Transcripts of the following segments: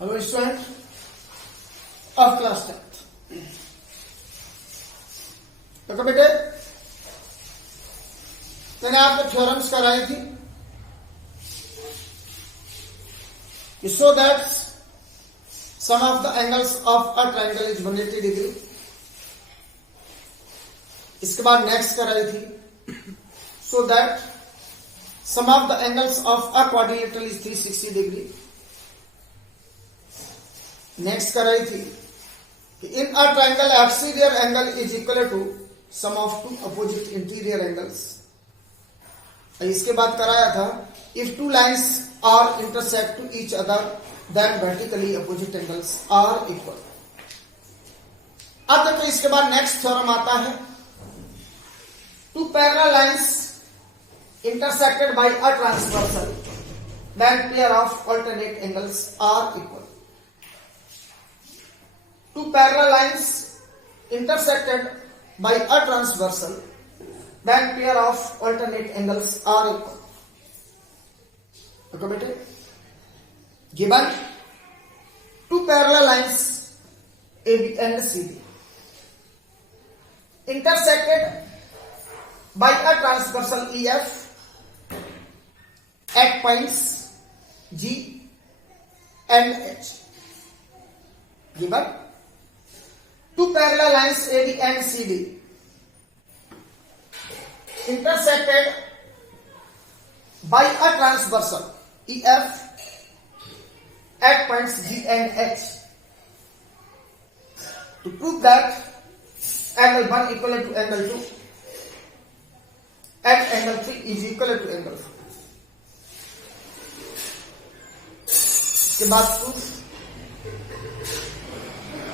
Hello student of class 10th। तो बेटे मैंने आपको थ्योरम्स कराई थी कि so that sum of the angles of a triangle is 180 degree. इसके बाद नेक्स्ट कराई थी so that sum of the angles of a quadrilateral is 360 degree. Next कराई थी कि in a triangle exterior angle is equal to sum of two opposite interior angles. इसके बाद कराया था if two lines are intersect to each other then vertically opposite angles are equal. अब देखो इसके बाद नेक्स्ट थ्योरम आता है two parallel lines intersected by a transversal then pair of alternate angles are equal. Two parallel lines intersected by a transversal, then pair of alternate angles are equal. Okay, बेटे, given two parallel lines AB and CD intersected by a transversal EF at points G and H. Given two parallel lines AB and CD intersected by a transversal EF at points G and H. To prove that angle 1 equal to angle 2 and angle 3 is equal to angle 4. इसके बाद proof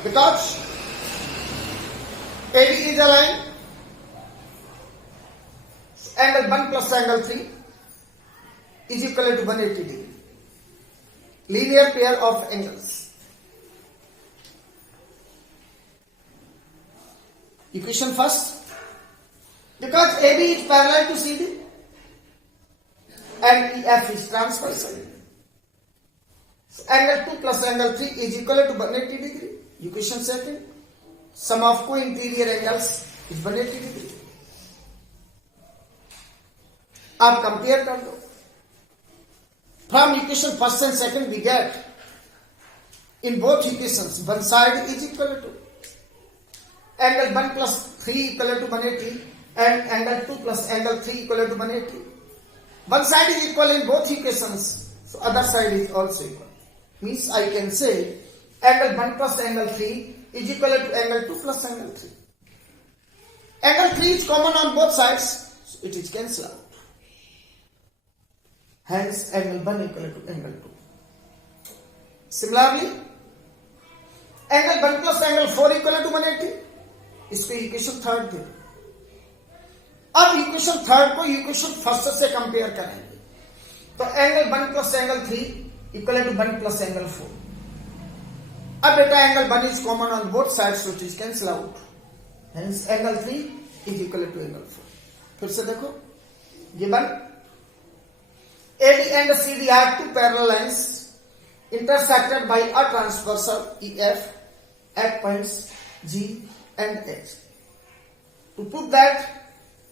because AD is a line, angle 1 plus angle 3 is equal to 180 degree. Linear pair of angles. Equation first. Because AB is parallel to CD and EF is transversal. So angle 2 plus angle 3 is equal to 180 degree. Equation second. Sum of co-interior angles is 180 degree. आप compare कर दो. From equation first and second we get in both equations one side is equal to angle 1 plus 3 equal to 180 and angle 2 plus angle 3 equal to 180. One side is equal in both equations, so other side is also equal. Means I can say angle 1 plus angle 3 is equal to angle 2 plus angle 3. Angle 3 is common on both sides, so it is cancelled out. Hence, angle 1 equal to angle 2. Similarly, angle 1 plus angle 4 equal to 180. इसको equation third दे। अब equation third को equation first से compare करेंगे तो angle 1 plus angle 3 equal to 1 plus angle 4। अब बेटा angle 1 is common on both sides, so it is cancel out. Hence angle 3 is equal to angle 4. फिर से देखो, given AB and CD are two parallel lines intersected by a transversal EF at points G and H. To prove that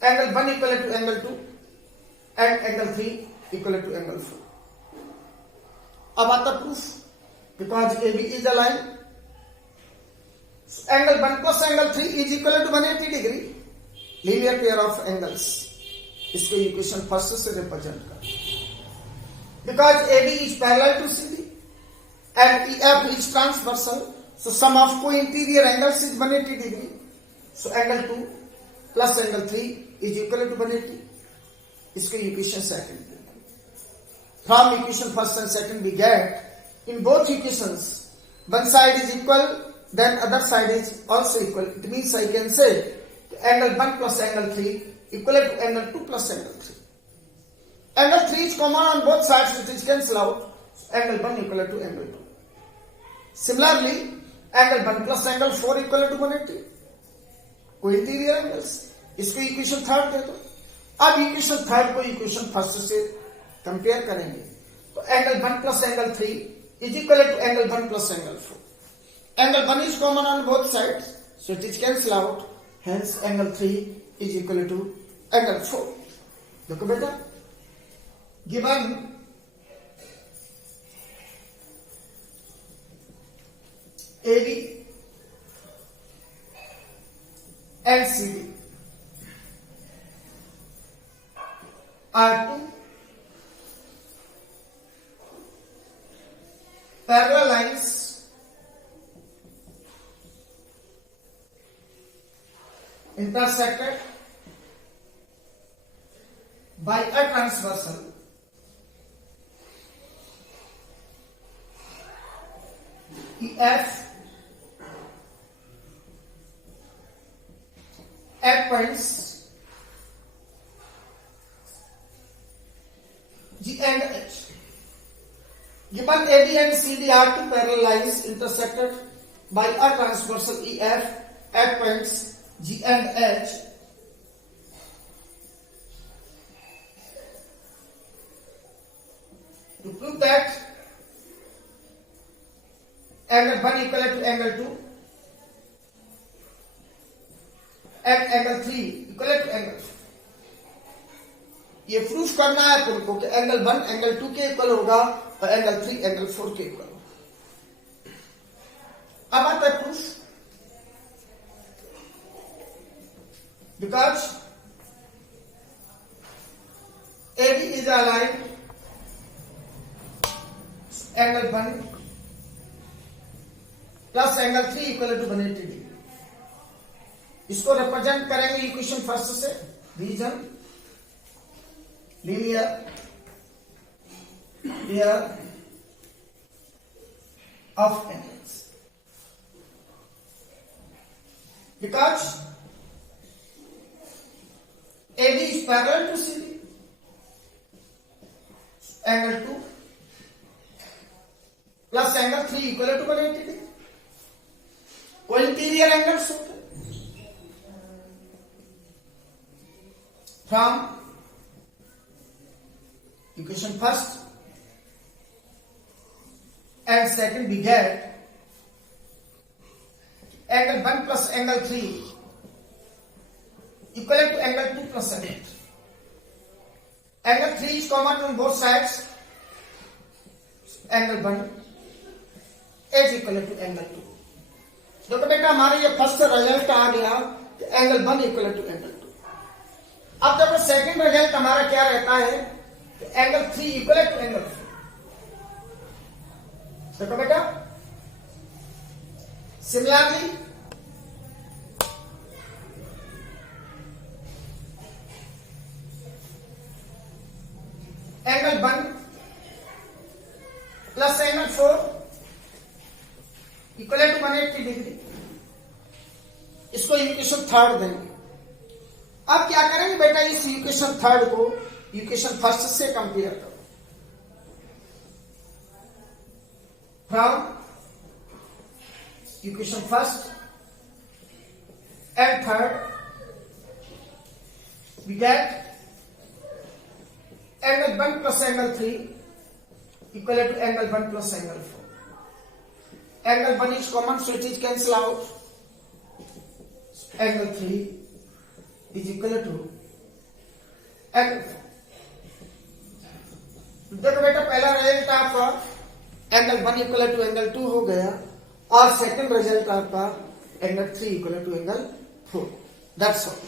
angle 1 equal to angle 2 and angle 3 equal to angle 4. अब आता proof. Because AB is a line, so angle 1 plus angle 3 is equal to 180 degree. Linear pair of angles. इसको equation first से represent कर। Because AB is parallel to CD and EF is transversal, so sum of co-interior angles is 180 degree. So angle 2 plus angle 3 is equal to 180. इसको equation second. From equation first and second we get in both equations one side is equal, then other side is also equal. It means I can say angle 1 plus angle 3 equal to angle 2 plus angle 3. Angle 3 is common on both sides, which is cancel out. Angle 1 equal to angle 2. Similarly, angle 1 plus angle 4 equal to 180. Co-interior angles. इसको equation third दे दो। अब equation third को equation first से compare करेंगे तो angle 1 plus angle 3 is equal to angle 1 plus angle 4. Angle 1 is common on both sides, so it is cancel out. Hence, angle 3 is equal to angle 4. देखो बेटा, given AB and CD are two parallel lines intersected by a transversal EF at points G and H. Given AB and CD are two parallel lines intersected by a transversal EF at points G and H, to prove that angle 1 equal to angle 2 and angle 3 equal to angle 4. ये proof करना है अपन को कि angle 1 angle 2 के equal होगा और angle 3 angle 4 के equal होगा. अब आता है proof. Because AB is aligned angle 1 plus angle 3 equal to 180 degree. इसको रिप्रेजेंट करेंगे इक्वेशन फर्स्ट से. Reason linear pair of angles. Because AB is parallel to CD, angle 2 plus angle 3 equal to 180 degree. वो interior angles होते हैं. From equation first and second, we get angle 1 plus angle 3 equal to angle 2 plus angle 3. Angle 3 is common on both sides. Angle 1 is equal to angle 2. देखो बेटा, हमारा ये first result आ गया angle 1 equal to angle 2. अब देखो second result हमारा क्या रहता है, एंगल 3 इक्वल टू एंगल 4. देखो बेटा, similarly angle 1 plus angle 4 equal to 180 degree. इसको इक्वेशन थर्ड देंगे. अब क्या करेंगे बेटा, इस इक्वेशन थर्ड को इक्वेशन फर्स्ट से कंपेयर करो. From equation first and third we get angle 1 plus angle 3 equal to angle 1 plus angle 4. Angle 1 is common, so it is cancel out. Angle 3 is equal to angle 4. देखो बेटा, पहला result आपका angle 1 equal to angle 2 हो गया और second result आपका angle 3 equal to angle 4. That's all.